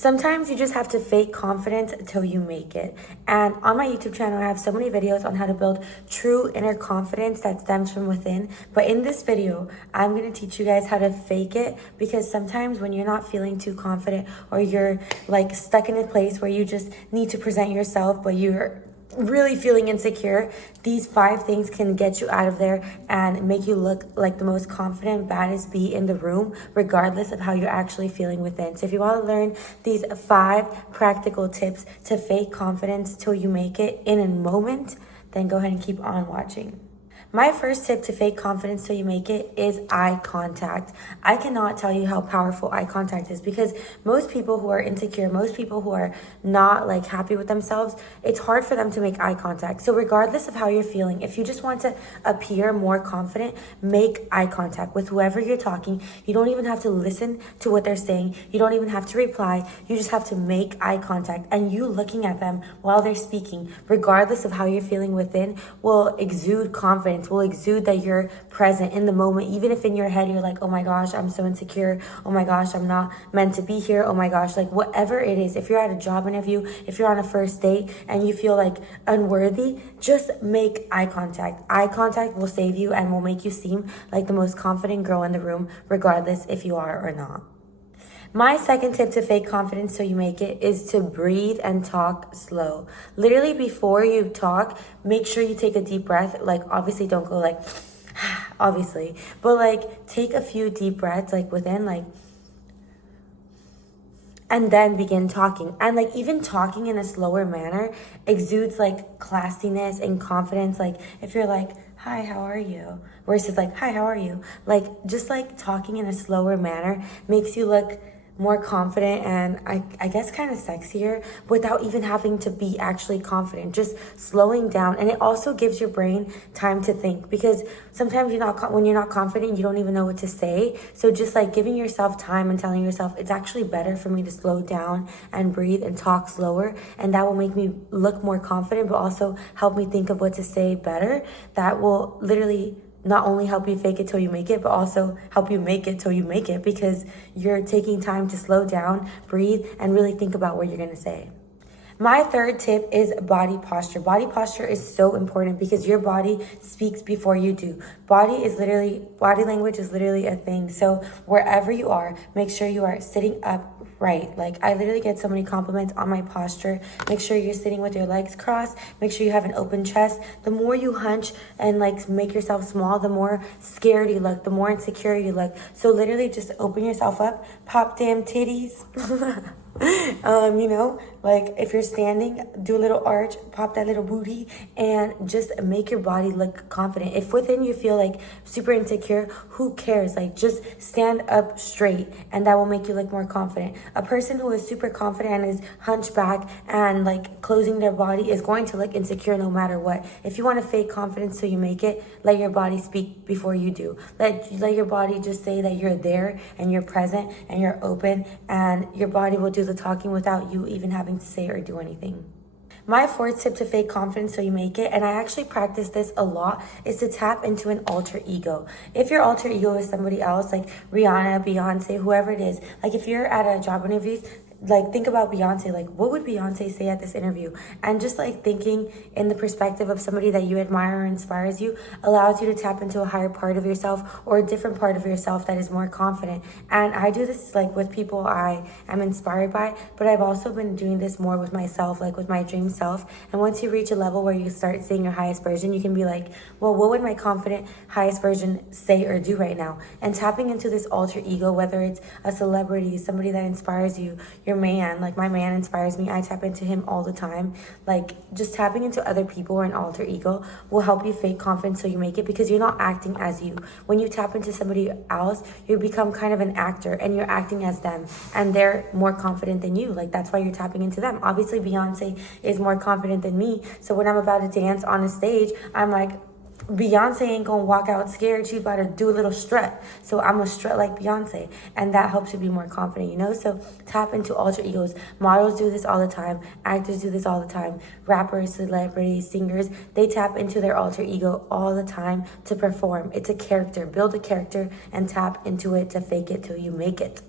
Sometimes you just have to fake confidence until you make it. And on my YouTube channel, I have so many videos on how to build true inner confidence that stems from within. But in this video, I'm going to teach you guys how to fake it, because sometimes when you're not feeling too confident, or you're like stuck in a place where you just need to present yourself, but you're really feeling insecure, these 5 things can get you out of there and make you look like the most confident, baddest bee in the room, regardless of how you're actually feeling within. So if you want to learn these 5 practical tips to fake confidence till you make it in a moment, then go ahead and keep on watching. My first tip to fake confidence till you make it is eye contact. I cannot tell you how powerful eye contact is, because most people who are insecure, most people who are not like happy with themselves, it's hard for them to make eye contact. So regardless of how you're feeling, if you just want to appear more confident, make eye contact with whoever you're talking. You don't even have to listen to what they're saying. You don't even have to reply. You just have to make eye contact, and you looking at them while they're speaking, regardless of how you're feeling within, will exude confidence, will exude that you're present in the moment. Even if in your head you're like, oh my gosh, I'm so insecure, oh my gosh, I'm not meant to be here, oh my gosh, like whatever it is. If you're at a job interview, if you're on a first date and you feel like unworthy, just make eye contact. Eye contact will save you and will make you seem like the most confident girl in the room, regardless if you are or not. My second tip to fake confidence so you make it is to breathe and talk slow. Literally, before you talk, make sure you take a deep breath. Like, obviously don't go like, obviously, but like take a few deep breaths, like within, like, and then begin talking. And like even talking in a slower manner exudes like classiness and confidence. Like if you're like, hi, how are you? Versus like, hi, how are you? Like just like talking in a slower manner makes you look more confident and I guess kind of sexier, without even having to be actually confident, just slowing down. And it also gives your brain time to think, because sometimes when you're not confident, you don't even know what to say. So just like giving yourself time and telling yourself, it's actually better for me to slow down and breathe and talk slower, and that will make me look more confident, but also help me think of what to say better. That will literally not only help you fake it till you make it, but also help you make it till you make it, because you're taking time to slow down, breathe, and really think about what you're going to say. My third tip is body posture. Body posture is so important, because your body speaks before you do. Body language is literally a thing. So wherever you are, make sure you are sitting up right. Like I literally get so many compliments on my posture. Make sure you're sitting with your legs crossed. Make sure you have an open chest. The more you hunch and like make yourself small, the more scared you look, the more insecure you look. So literally just open yourself up, pop damn titties. You know, like if you're standing, do a little arch, pop that little booty, and just make your body look confident. If within you feel like super insecure, who cares? Like just stand up straight, and that will make you look more confident. A person who is super confident and is hunched back and like closing their body is going to look insecure no matter what. If you want to fake confidence so you make it, let your body speak before you do. Let your body just say that you're there and you're present and you're open, and your body will do the talking without you even having to say or do anything. My fourth tip to fake confidence so you make it, and I actually practice this a lot, is to tap into an alter ego. If your alter ego is somebody else, like Rihanna, Beyonce, whoever it is, like if you're at a job interview, like think about Beyonce, like what would Beyonce say at this interview? And just like thinking in the perspective of somebody that you admire or inspires you allows you to tap into a higher part of yourself, or a different part of yourself that is more confident. And I do this like with people I am inspired by, but I've also been doing this more with myself, like with my dream self. And once you reach a level where you start seeing your highest version, you can be like, well, what would my confident highest version say or do right now? And tapping into this alter ego, whether it's a celebrity, somebody that inspires you, your man, like my man inspires me, I tap into him all the time. Like just tapping into other people or an alter ego will help you fake confidence so you make it, because you're not acting as you. When you tap into somebody else, you become kind of an actor and you're acting as them, and they're more confident than you. Like that's why you're tapping into them. Obviously Beyonce is more confident than me, so when I'm about to dance on a stage, I'm like, Beyonce ain't gonna walk out scared. She's about to do a little strut. So I'm gonna strut like Beyonce. And that helps you be more confident, you know? So tap into alter egos. Models do this all the time. Actors do this all the time. Rappers, celebrities, singers, they tap into their alter ego all the time to perform. It's a character. Build a character and tap into it to fake it till you make it.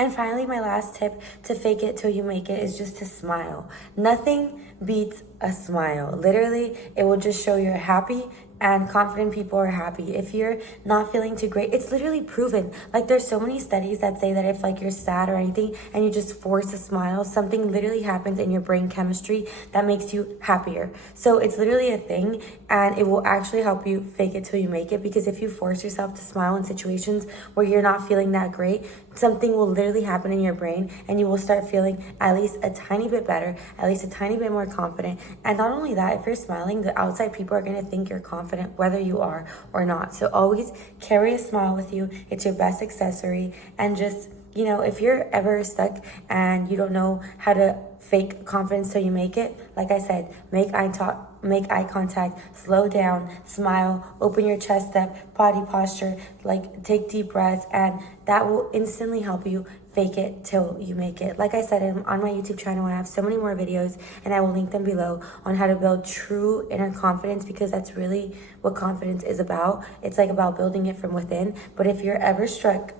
And finally, my last tip to fake it till you make it is just to smile. Nothing beats a smile. Literally, it will just show you're happy, and confident people are happy. If you're not feeling too great, it's literally proven. Like, there's so many studies that say that if like you're sad or anything and you just force a smile, something literally happens in your brain chemistry that makes you happier. So it's literally a thing, and it will actually help you fake it till you make it, because if you force yourself to smile in situations where you're not feeling that great, something will literally happen in your brain and you will start feeling at least a tiny bit better, at least a tiny bit more confident. And not only that, if you're smiling, the outside people are going to think you're confident whether you are or not. So always carry a smile with you. It's your best accessory. And just, you know, if you're ever stuck and you don't know how to fake confidence till you make it, like I said, make eye contact, slow down, smile, open your chest up, body posture, like take deep breaths, and that will instantly help you fake it till you make it. Like I said, on my YouTube channel, I have so many more videos, and I will link them below, on how to build true inner confidence, because that's really what confidence is about. It's like about building it from within. But if you're ever struck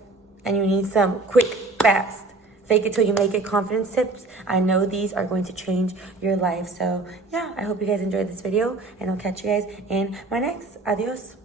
and you need some quick, fast, fake it till you make it confidence tips, I know these are going to change your life. So yeah, I hope you guys enjoyed this video, and I'll catch you guys in my next. Adios.